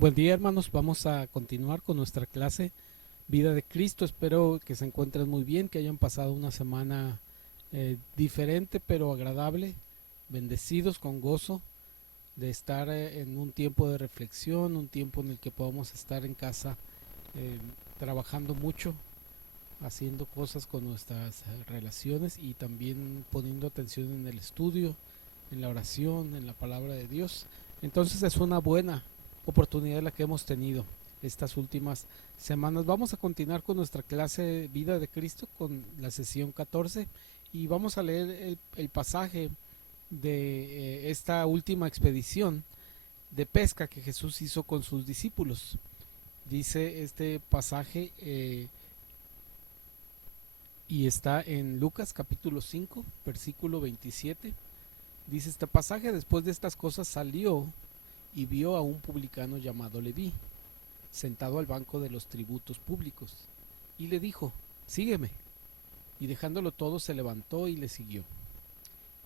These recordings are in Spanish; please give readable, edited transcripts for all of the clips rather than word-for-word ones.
Buen día, hermanos, vamos a continuar con nuestra clase Vida de Cristo. Espero que se encuentren muy bien, que hayan pasado una semana diferente pero agradable, bendecidos con gozo de estar en un tiempo de reflexión, un tiempo en el que podamos estar en casa eh, trabajando mucho, haciendo cosas con nuestras relaciones y también poniendo atención en el estudio, en la oración, en la palabra de Dios. Entonces es una buena oportunidad la que hemos tenido estas últimas semanas. Vamos a continuar con nuestra clase Vida de Cristo con la sesión 14 y vamos a leer el pasaje de esta última expedición de pesca que Jesús hizo con sus discípulos. Dice este pasaje y está en Lucas capítulo 5 versículo 27. Dice este pasaje: después de estas cosas salió y vio a un publicano llamado Leví, sentado al banco de los tributos públicos, y le dijo: sígueme. Y dejándolo todo se levantó y le siguió.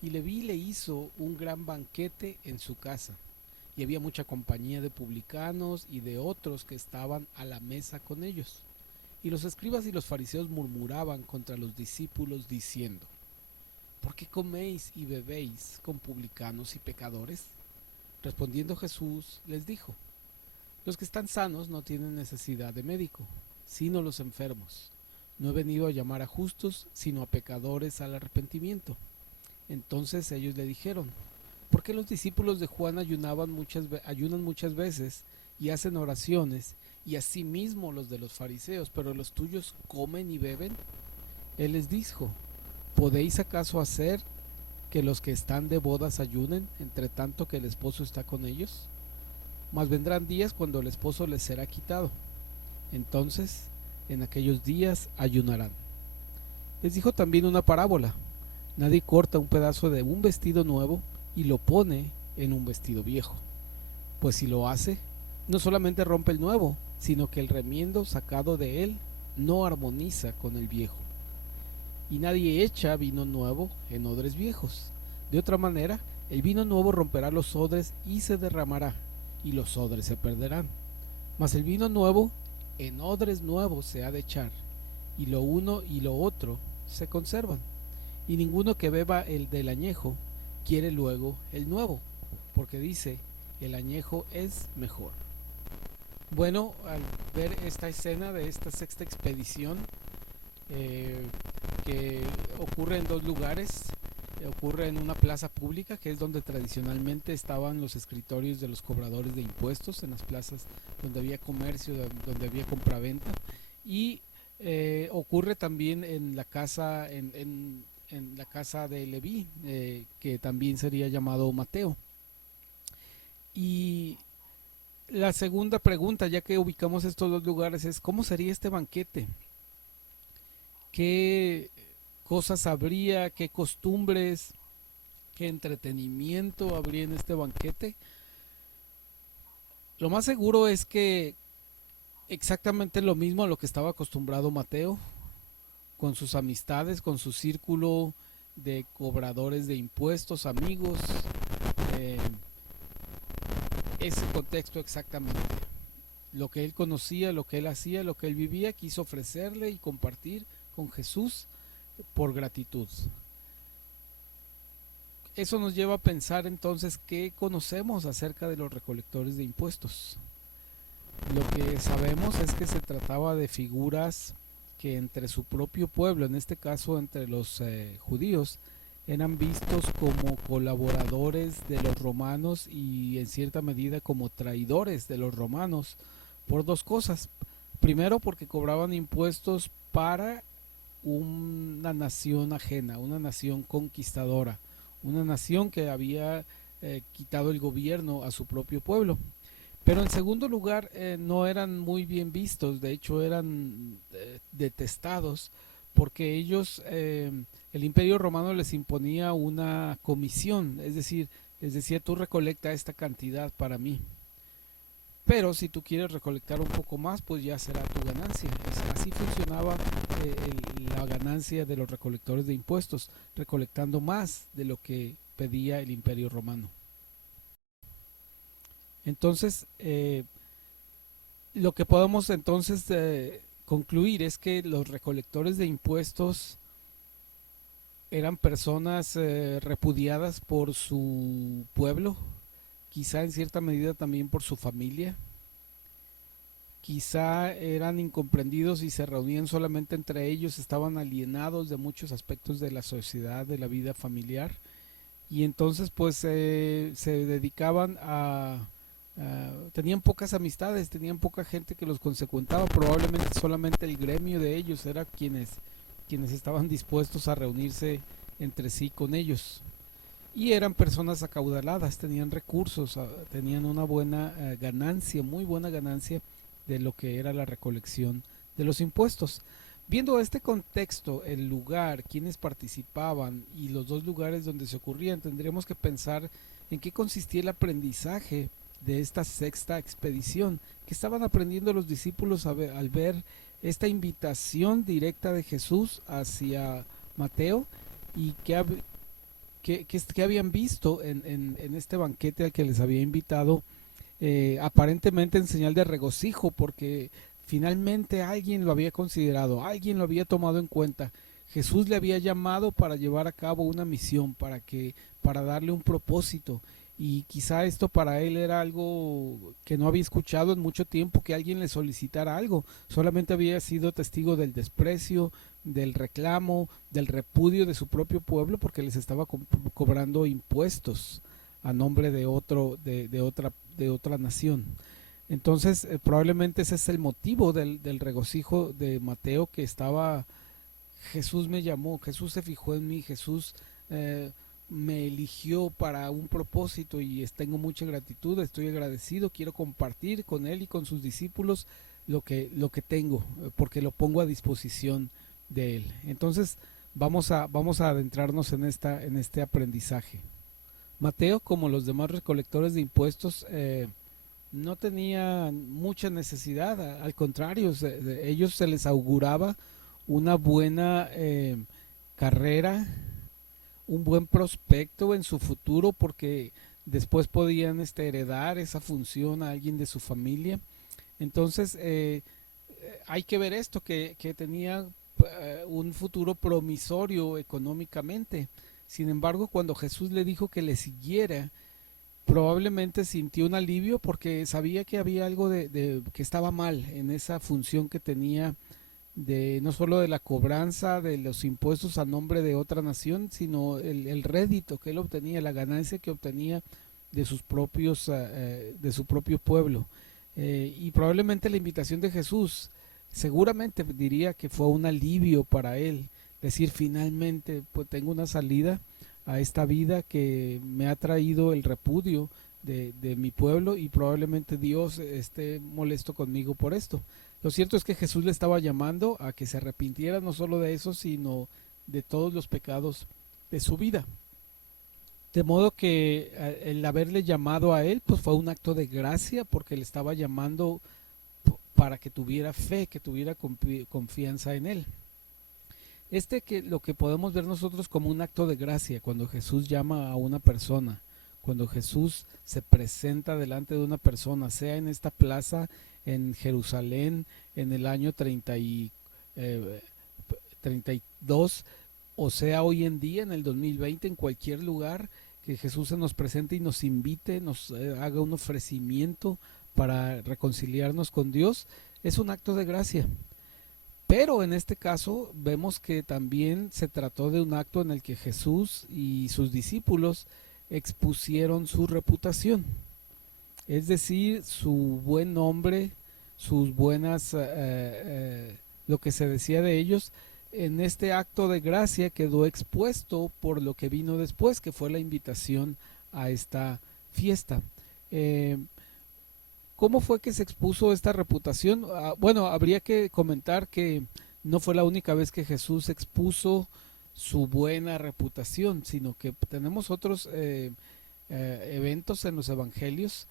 Y Leví le hizo un gran banquete en su casa, y había mucha compañía de publicanos y de otros que estaban a la mesa con ellos. Y los escribas y los fariseos murmuraban contra los discípulos diciendo: ¿por qué coméis y bebéis con publicanos y pecadores? Respondiendo Jesús les dijo: los que están sanos no tienen necesidad de médico, sino los enfermos. No he venido a llamar a justos, sino a pecadores al arrepentimiento. Entonces ellos le dijeron: ¿por qué los discípulos de Juan ayunan muchas veces y hacen oraciones, y asimismo los de los fariseos, pero los tuyos comen y beben? Él les dijo: ¿podéis acaso hacer que los que están de bodas ayunen, entre tanto que el esposo está con ellos? Mas vendrán días cuando el esposo les será quitado. Entonces, en aquellos días ayunarán. Les dijo también una parábola: nadie corta un pedazo de un vestido nuevo y lo pone en un vestido viejo, pues si lo hace, no solamente rompe el nuevo, sino que el remiendo sacado de él no armoniza con el viejo. Y nadie echa vino nuevo en odres viejos. De otra manera, el vino nuevo romperá los odres y se derramará, y los odres se perderán. Mas el vino nuevo en odres nuevos se ha de echar, y lo uno y lo otro se conservan. Y ninguno que beba el del añejo quiere luego el nuevo, porque dice: el añejo es mejor. Bueno, al ver esta escena de esta sexta expedición, eh, que ocurre en dos lugares. Ocurre en una plaza pública, que es donde tradicionalmente estaban los escritorios de los cobradores de impuestos, en las plazas donde había comercio, donde había compraventa, y ocurre también en la casa, en la casa de Leví, que también sería llamado Mateo. Y la segunda pregunta, ya que ubicamos estos dos lugares, es: ¿cómo sería este banquete? ¿Qué cosas habría? ¿Qué costumbres? ¿Qué entretenimiento habría en este banquete? Lo más seguro es que exactamente lo mismo a lo que estaba acostumbrado Mateo, con sus amistades, con su círculo de cobradores de impuestos, amigos, eh, ese contexto exactamente. Lo que él conocía, lo que él hacía, lo que él vivía, quiso ofrecerle y compartir con Jesús por gratitud. Eso nos lleva a pensar entonces qué conocemos acerca de los recolectores de impuestos. Lo que sabemos es que se trataba de figuras que entre su propio pueblo, en este caso entre los judíos, eran vistos como colaboradores de los romanos y en cierta medida como traidores de los romanos por dos cosas. Primero, porque cobraban impuestos para una nación ajena, una nación conquistadora, una nación que había quitado el gobierno a su propio pueblo. Pero en segundo lugar, no eran muy bien vistos, de hecho eran detestados, porque ellos, el imperio romano les imponía una comisión, es decir, les decía: tú recolecta esta cantidad para mí, pero si tú quieres recolectar un poco más, pues ya será tu ganancia. Así funcionaba la ganancia de los recolectores de impuestos, recolectando más de lo que pedía el imperio romano. Entonces, Lo que podemos entonces concluir es que los recolectores de impuestos eran personas repudiadas por su pueblo, quizá en cierta medida también por su familia, quizá eran incomprendidos y se reunían solamente entre ellos, estaban alienados de muchos aspectos de la sociedad, de la vida familiar, y entonces pues se dedicaban tenían pocas amistades, tenían poca gente que los consecuentaba, probablemente solamente el gremio de ellos era quienes estaban dispuestos a reunirse entre sí con ellos. Y eran personas acaudaladas, tenían recursos, tenían una buena ganancia, muy buena ganancia de lo que era la recolección de los impuestos. Viendo este contexto, el lugar, quienes participaban y los dos lugares donde se ocurrían, tendríamos que pensar en qué consistía el aprendizaje de esta sexta expedición, que estaban aprendiendo los discípulos al ver esta invitación directa de Jesús hacia Mateo y que habían visto en este banquete al que les había invitado, aparentemente en señal de regocijo, porque finalmente alguien lo había considerado, alguien lo había tomado en cuenta. Jesús le había llamado para llevar a cabo una misión, para darle un propósito. Y quizá esto para él era algo que no había escuchado en mucho tiempo, que alguien le solicitara algo. Solamente había sido testigo del desprecio, del reclamo, del repudio de su propio pueblo, porque les estaba cobrando impuestos a nombre de otra nación. Entonces, probablemente ese es el motivo del regocijo de Mateo, que estaba, Jesús me llamó, Jesús se fijó en mí, Jesús eh, me eligió para un propósito y tengo mucha gratitud, estoy agradecido, quiero compartir con él y con sus discípulos lo que tengo, porque lo pongo a disposición de él. Entonces, vamos a adentrarnos en este aprendizaje. Mateo, como los demás recolectores de impuestos, no tenía mucha necesidad, al contrario, ellos se les auguraba una buena carrera, un buen prospecto en su futuro, porque después podían heredar esa función a alguien de su familia. Entonces, hay que ver esto, que tenía un futuro promisorio económicamente. Sin embargo, cuando Jesús le dijo que le siguiera, probablemente sintió un alivio porque sabía que había algo que estaba mal en esa función que tenía, de no solo de la cobranza de los impuestos a nombre de otra nación, sino el rédito que él obtenía, la ganancia que obtenía de sus propios de su propio pueblo. Y probablemente la invitación de Jesús seguramente diría que fue un alivio para él, decir finalmente pues tengo una salida a esta vida que me ha traído el repudio de mi pueblo, y probablemente Dios esté molesto conmigo por esto. Lo cierto es que Jesús le estaba llamando a que se arrepintiera no solo de eso, sino de todos los pecados de su vida. De modo que el haberle llamado a él pues fue un acto de gracia, porque le estaba llamando para que tuviera fe, que tuviera confianza en él. Que lo que podemos ver nosotros como un acto de gracia cuando Jesús llama a una persona, cuando Jesús se presenta delante de una persona, sea en esta plaza en Jerusalén en el año 32, o sea hoy en día en el 2020, en cualquier lugar que Jesús se nos presente y nos invite, nos haga un ofrecimiento para reconciliarnos con Dios, es un acto de gracia. Pero en este caso vemos que también se trató de un acto en el que Jesús y sus discípulos expusieron su reputación, es decir, su buen nombre, sus buenas, lo que se decía de ellos. En este acto de gracia quedó expuesto por lo que vino después, que fue la invitación a esta fiesta. ¿Cómo fue que se expuso esta reputación? Bueno, habría que comentar que no fue la única vez que Jesús expuso su buena reputación, sino que tenemos otros eventos en los evangelios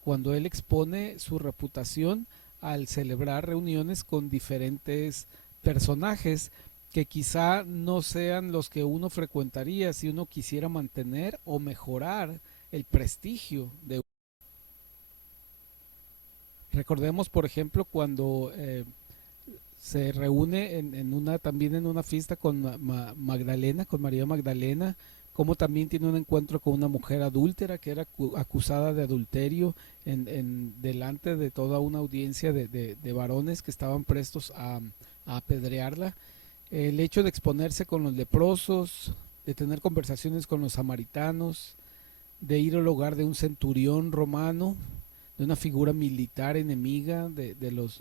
cuando él expone su reputación al celebrar reuniones con diferentes personajes que quizá no sean los que uno frecuentaría si uno quisiera mantener o mejorar el prestigio de Recordemos, por ejemplo, cuando se reúne también en una fiesta con Magdalena, con María Magdalena, como también tiene un encuentro con una mujer adúltera que era acusada de adulterio delante de toda una audiencia de varones que estaban prestos a apedrearla. El hecho de exponerse con los leprosos, de tener conversaciones con los samaritanos, de ir al hogar de un centurión romano, de una figura militar enemiga de los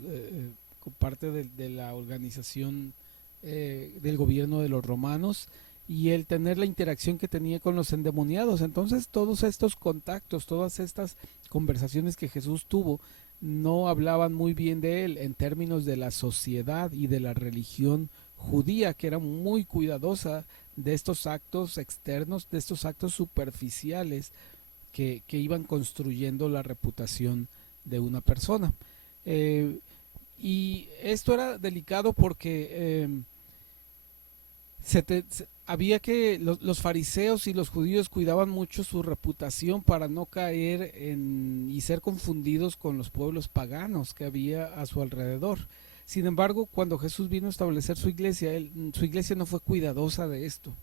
parte de la organización del gobierno de los romanos, y el tener la interacción que tenía con los endemoniados. Entonces todos estos contactos, todas estas conversaciones que Jesús tuvo, no hablaban muy bien de él en términos de la sociedad y de la religión judía, que era muy cuidadosa de estos actos externos, de estos actos superficiales que iban construyendo la reputación de una persona. Eh, y esto era delicado porque había que los fariseos y los judíos cuidaban mucho su reputación para no caer y ser confundidos con los pueblos paganos que había a su alrededor. Sin embargo, cuando Jesús vino a establecer su iglesia no fue cuidadosa de esto,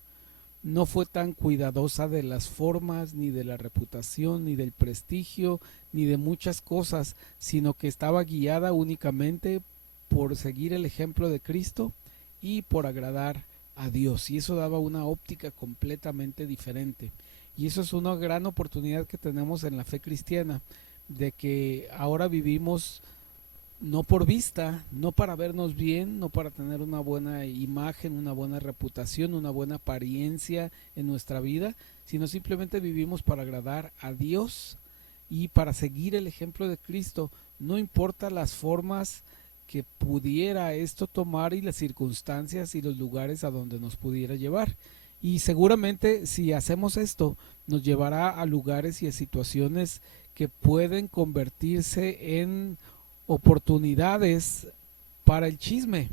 no fue tan cuidadosa de las formas, ni de la reputación, ni del prestigio, ni de muchas cosas, sino que estaba guiada únicamente por seguir el ejemplo de Cristo y por agradar a Dios. Y eso daba una óptica completamente diferente. Y eso es una gran oportunidad que tenemos en la fe cristiana, de que ahora vivimos no por vista, no para vernos bien, no para tener una buena imagen, una buena reputación, una buena apariencia en nuestra vida, sino simplemente vivimos para agradar a Dios y para seguir el ejemplo de Cristo. No importa las formas que pudiera esto tomar y las circunstancias y los lugares a donde nos pudiera llevar. Y seguramente si hacemos esto, nos llevará a lugares y a situaciones que pueden convertirse en oportunidades para el chisme,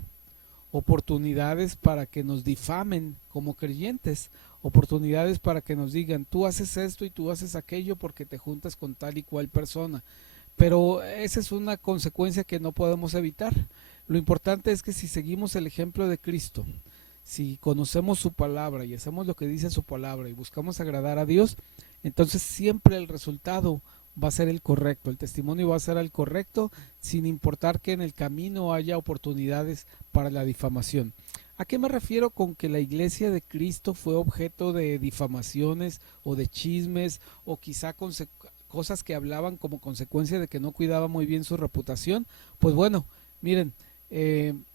oportunidades para que nos difamen como creyentes, oportunidades para que nos digan tú haces esto y tú haces aquello porque te juntas con tal y cual persona. Pero esa es una consecuencia que no podemos evitar. Lo importante es que si seguimos el ejemplo de Cristo, si conocemos su palabra y hacemos lo que dice su palabra y buscamos agradar a Dios, entonces siempre el resultado va a ser el correcto, el testimonio va a ser el correcto, sin importar que en el camino haya oportunidades para la difamación. ¿A qué me refiero con que la iglesia de Cristo fue objeto de difamaciones o de chismes o quizá cosas que hablaban como consecuencia de que no cuidaba muy bien su reputación? Pues bueno, miren, en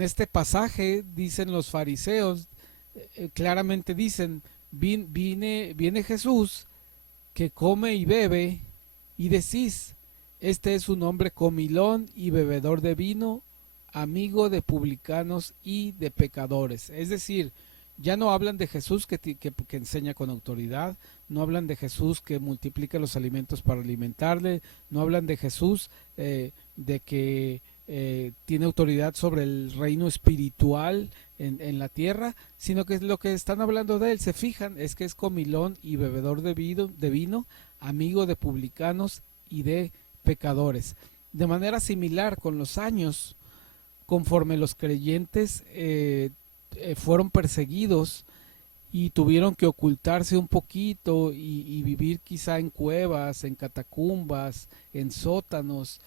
este pasaje dicen los fariseos, claramente dicen, viene Jesús que come y bebe, y decís, este es un hombre comilón y bebedor de vino, amigo de publicanos y de pecadores. Es decir, ya no hablan de Jesús que enseña con autoridad, no hablan de Jesús que multiplica los alimentos para alimentarle, no hablan de Jesús de que tiene autoridad sobre el reino espiritual en la tierra, sino que lo que están hablando de él, se fijan, es que es comilón y bebedor de vino, amigo de publicanos y de pecadores. De manera similar, con los años, conforme los creyentes fueron perseguidos y tuvieron que ocultarse un poquito y vivir quizá en cuevas, en catacumbas, en sótanos,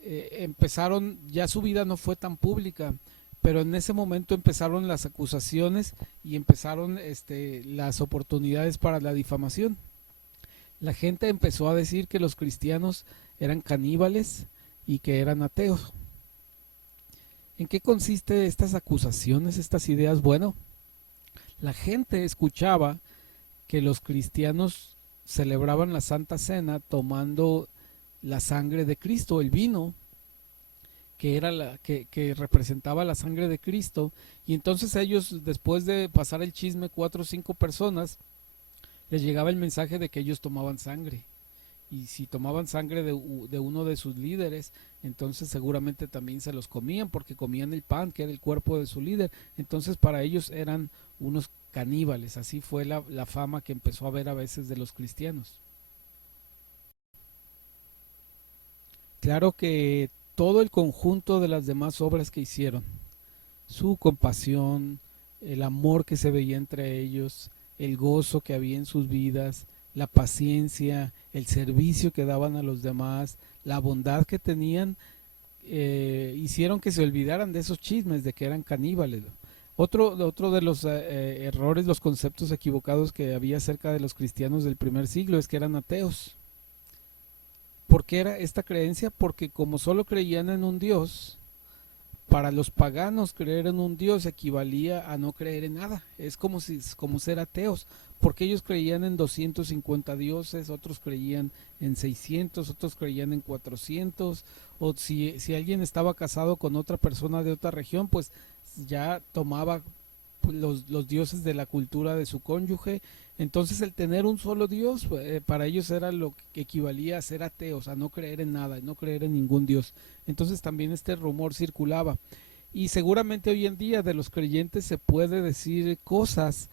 empezaron, ya su vida no fue tan pública, pero en ese momento empezaron las acusaciones y empezaron las oportunidades para la difamación. La gente empezó a decir que los cristianos eran caníbales y que eran ateos. ¿En qué consiste estas acusaciones, estas ideas? Bueno, la gente escuchaba que los cristianos celebraban la Santa Cena tomando la sangre de Cristo, el vino, que era que representaba la sangre de Cristo, y entonces ellos, después de pasar el chisme 4 o 5 personas, les llegaba el mensaje de que ellos tomaban sangre, y si tomaban sangre de uno de sus líderes, entonces seguramente también se los comían porque comían el pan que era el cuerpo de su líder. Entonces para ellos eran unos caníbales. Así fue la fama que empezó a haber a veces de los cristianos. Claro que todo el conjunto de las demás obras que hicieron, su compasión, el amor que se veía entre ellos, el gozo que había en sus vidas, la paciencia, el servicio que daban a los demás, la bondad que tenían, hicieron que se olvidaran de esos chismes de que eran caníbales. Otro de los errores, los conceptos equivocados que había acerca de los cristianos del primer siglo es que eran ateos. ¿Por qué era esta creencia? Porque como solo creían en un Dios, para los paganos creer en un Dios equivalía a no creer en nada. Es como ser ateos, porque ellos creían en 250 dioses, otros creían en 600, otros creían en 400, o si alguien estaba casado con otra persona de otra región, pues ya tomaba los dioses de la cultura de su cónyuge. Entonces el tener un solo Dios, para ellos era lo que equivalía a ser ateos, a no creer en nada, no creer en ningún Dios. Entonces también este rumor circulaba. Y seguramente hoy en día de los creyentes se puede decir cosas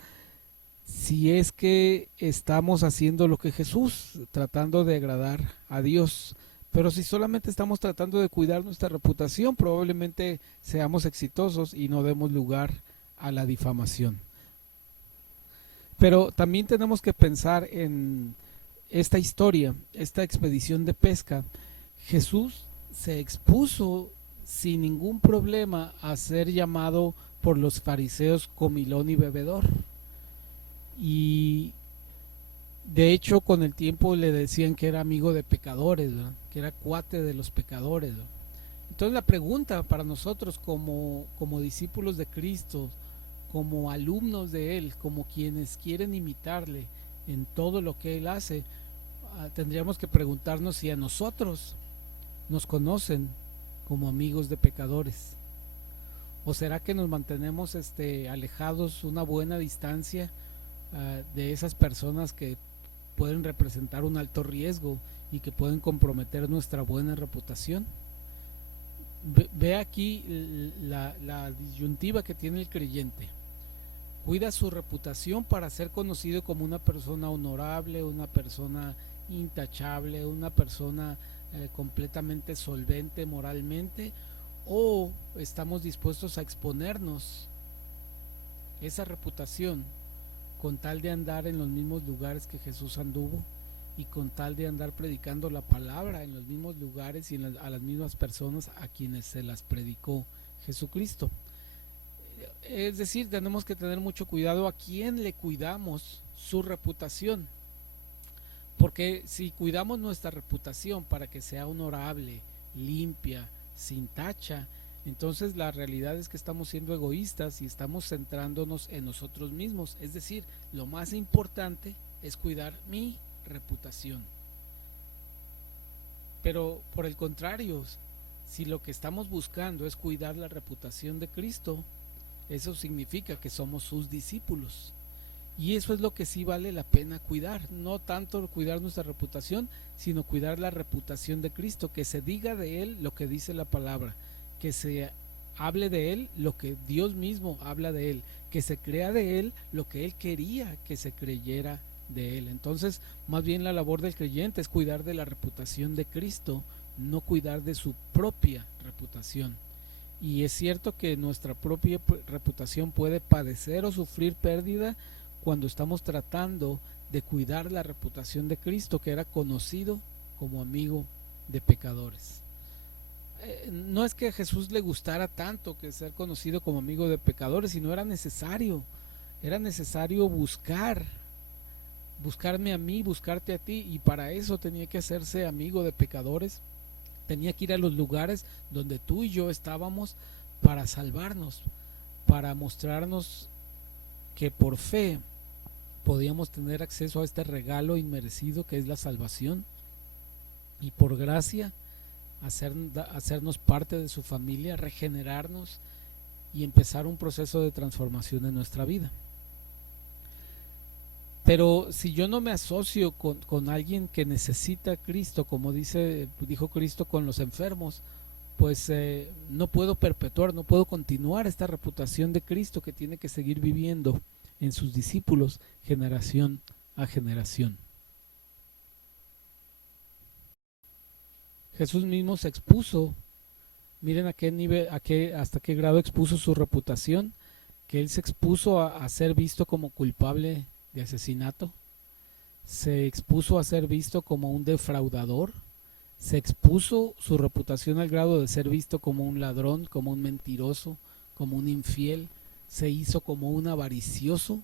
si es que estamos haciendo lo que Jesús, tratando de agradar a Dios. Pero si solamente estamos tratando de cuidar nuestra reputación, probablemente seamos exitosos y no demos lugar a la difamación. Pero también tenemos que pensar en esta historia, esta expedición de pesca. Jesús se expuso sin ningún problema a ser llamado por los fariseos comilón y bebedor. Y de hecho con el tiempo le decían que era amigo de pecadores, ¿verdad? Que era cuate de los pecadores, ¿verdad? Entonces la pregunta para nosotros como discípulos de Cristo, como alumnos de Él, como quienes quieren imitarle en todo lo que Él hace, tendríamos que preguntarnos si a nosotros nos conocen como amigos de pecadores. ¿O será que nos mantenemos alejados una buena distancia de esas personas que pueden representar un alto riesgo y que pueden comprometer nuestra buena reputación? Ve aquí la disyuntiva que tiene el creyente. Cuida su reputación para ser conocido como una persona honorable, una persona intachable, una persona completamente solvente moralmente, o estamos dispuestos a exponernos esa reputación con tal de andar en los mismos lugares que Jesús anduvo y con tal de andar predicando la palabra en los mismos lugares y a las mismas personas a quienes se las predicó Jesucristo. Es decir, tenemos que tener mucho cuidado a quién le cuidamos su reputación, porque si cuidamos nuestra reputación para que sea honorable, limpia, sin tacha, entonces la realidad es que estamos siendo egoístas y estamos centrándonos en nosotros mismos. Es decir, lo más importante es cuidar mi reputación. Pero por el contrario, si lo que estamos buscando es cuidar la reputación de Cristo, eso significa que somos sus discípulos. Y eso es lo que sí vale la pena cuidar, no tanto cuidar nuestra reputación, sino cuidar la reputación de Cristo, que se diga de Él lo que dice la palabra, que se hable de Él lo que Dios mismo habla de Él, que se crea de Él lo que Él quería que se creyera de Él. Entonces, más bien la labor del creyente es cuidar de la reputación de Cristo, no cuidar de su propia reputación. Y es cierto que nuestra propia reputación puede padecer o sufrir pérdida cuando estamos tratando de cuidar la reputación de Cristo, que era conocido como amigo de pecadores. No es que a Jesús le gustara tanto que ser conocido como amigo de pecadores, sino era necesario buscarme a mí, buscarte a ti, y para eso tenía que hacerse amigo de pecadores, tenía que ir a los lugares donde tú y yo estábamos para salvarnos, para mostrarnos que por fe podíamos tener acceso a este regalo inmerecido que es la salvación, y por gracia hacernos parte de su familia, regenerarnos y empezar un proceso de transformación en nuestra vida. Pero si yo no me asocio con alguien que necesita a Cristo, como dijo Cristo con los enfermos, pues no puedo perpetuar, no puedo continuar esta reputación de Cristo que tiene que seguir viviendo en sus discípulos generación a generación. Jesús mismo se expuso. Miren a qué nivel, hasta qué grado expuso su reputación, que él se expuso a ser visto como culpable de asesinato, se expuso a ser visto como un defraudador, se expuso su reputación al grado de ser visto como un ladrón, como un mentiroso, como un infiel, se hizo como un avaricioso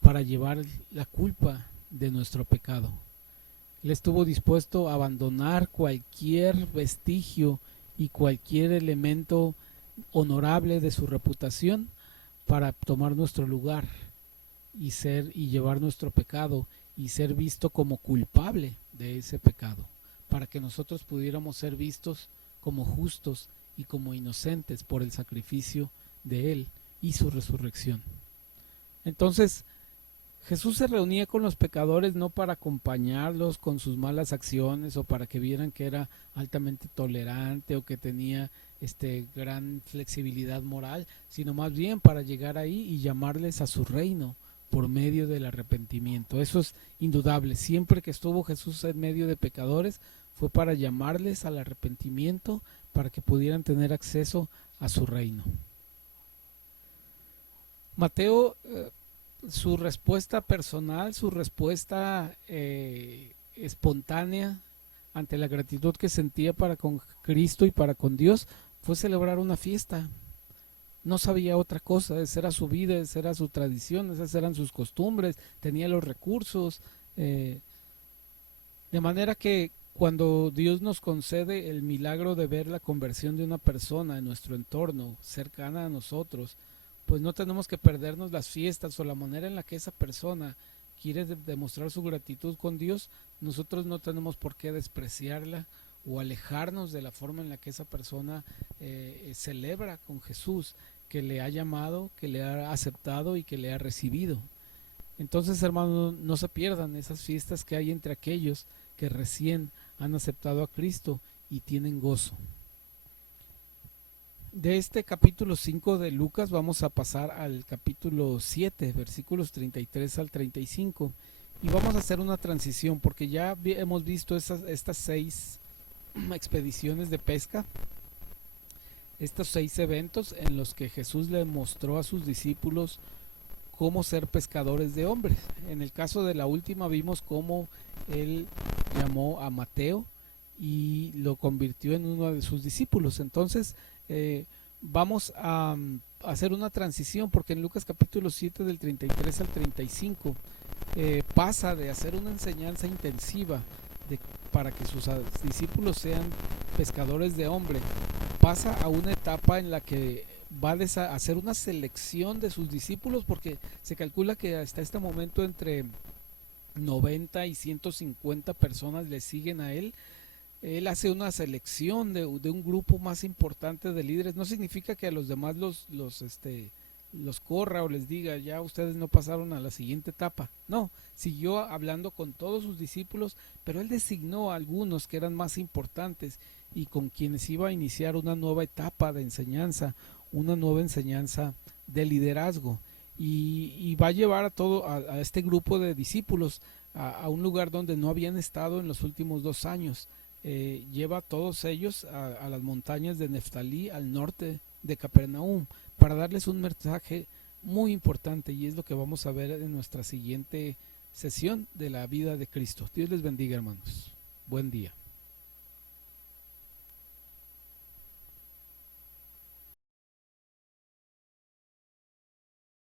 para llevar la culpa de nuestro pecado. Él estuvo dispuesto a abandonar cualquier vestigio y cualquier elemento honorable de su reputación para tomar nuestro lugar y llevar nuestro pecado y ser visto como culpable de ese pecado, para que nosotros pudiéramos ser vistos como justos y como inocentes por el sacrificio de Él y su resurrección. Entonces, Jesús se reunía con los pecadores no para acompañarlos con sus malas acciones o para que vieran que era altamente tolerante o que tenía gran flexibilidad moral, sino más bien para llegar ahí y llamarles a su reino por medio del arrepentimiento. Eso es indudable. Siempre que estuvo Jesús en medio de pecadores fue para llamarles al arrepentimiento, para que pudieran tener acceso a su reino. Mateo, su respuesta personal, su respuesta espontánea ante la gratitud que sentía para con Cristo y para con Dios, fue celebrar una fiesta. No sabía otra cosa, esa era su vida, esa era su tradición, esas eran sus costumbres, tenía los recursos, de manera que cuando Dios nos concede el milagro de ver la conversión de una persona en nuestro entorno, cercana a nosotros, pues no tenemos que perdernos las fiestas o la manera en la que esa persona quiere demostrar su gratitud con Dios. Nosotros no tenemos por qué despreciarla o alejarnos de la forma en la que esa persona celebra con Jesús, que le ha llamado, que le ha aceptado y que le ha recibido. Entonces, hermanos, no se pierdan esas fiestas que hay entre aquellos que recién han aceptado a Cristo y tienen gozo. De este capítulo 5 de Lucas vamos a pasar al capítulo 7, versículos 33 al 35, y vamos a hacer una transición porque ya hemos visto estas 6 expediciones de pesca, estos 6 eventos en los que Jesús le mostró a sus discípulos cómo ser pescadores de hombres. En el caso de la última vimos cómo él llamó a Mateo y lo convirtió en uno de sus discípulos. Entonces vamos a hacer una transición porque en Lucas capítulo 7 del 33 al 35 pasa de hacer una enseñanza intensiva para que sus discípulos sean pescadores de hombre, pasa a una etapa en la que va a hacer una selección de sus discípulos, porque se calcula que hasta este momento entre 90 y 150 personas le siguen a él. Él hace una selección de un grupo más importante de líderes. No significa que a los demás los corra o les diga ya ustedes no pasaron a la siguiente etapa. No, siguió hablando con todos sus discípulos, pero él designó a algunos que eran más importantes y con quienes iba a iniciar una nueva etapa de enseñanza, una nueva enseñanza de liderazgo, y va a llevar a este grupo de discípulos a un lugar donde no habían estado en los últimos 2 años. Lleva a todos ellos a las montañas de Neftalí, al norte de Capernaum, para darles un mensaje muy importante, y es lo que vamos a ver en nuestra siguiente sesión de la vida de Cristo. Dios les bendiga, hermanos. Buen día.